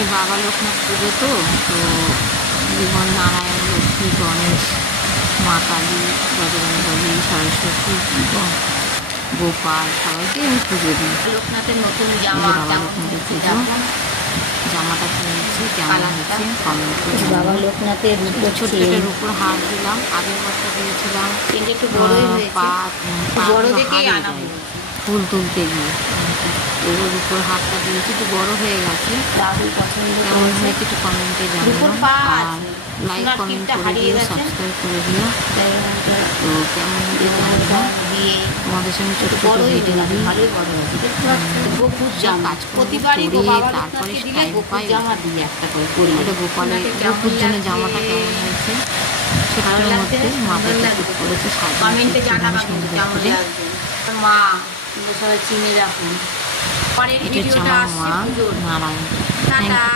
এই বাবা লোকনাথ পুজো তো তো জীবন নারায়ণ লক্ষ্মী গণেশ মা কালী বজরঙ্গবলী সরস্বতী গোপাল সবাইকে আমি পুজো দিই। লোকনাথের নতুন এই যে জামা বাবা কেমন লোকনাথের হয়েছে পুজো, দেখো। জামাটা কিনেছি কেমন হয়েছে কমেন্ট করে বাবা জানিও। লোকনাথের রূপোর ছোট্ট চেন, একটা রূপোর হার দিলাম, আগের বছর দিয়েছিলাম চেনটা একটু বড়ই হয়েছে, বড় দেখেই আনা হয়েছে। ফুল তুলতে গিয়ে এবার রূপোর হারটা দিয়েছি, একটু বড় হয়ে গেছে। দাদু পছন্দ কেমন করেছে। হয়েছে একটু কমেন্টে জানিও, রূপোর পা আর আছে, লাইক সোনার কমেন্ট টিপটা করে হারিয়ে দিও, গেছে। সাবস্ক্রাইব করে দিও। তাই আমাকে তো কেমন হয়েছে জানিও। দিয়ে তোমাদের সঙ্গে ছোটো ছোটো বড়ই ভিডিও হয়ে দিই, ভালোই বড় হয়েছে। দেখতে পাচ্ছ গোপুর যা জামা কাজ প্রতিবারই করে বাবা তারপরে লোকনাথকে দিলে টাইম গোপুর পাই জামা দিই একটা করে করি। ওটা গোপালের গোপুর জন্য জামাটা কেমন হয়েছে সেটার মধ্যে মাথাটা ঠিক করেছে কমেন্টে জানাবা সাজিয়ে কেমন করে। লাগছে। মা তোমরা সবাই চিনে রাখুন। পরের এটা হচ্ছে ভিডিওটা আমার আসছে মা পুজোর। নারায়ণ। টাটা।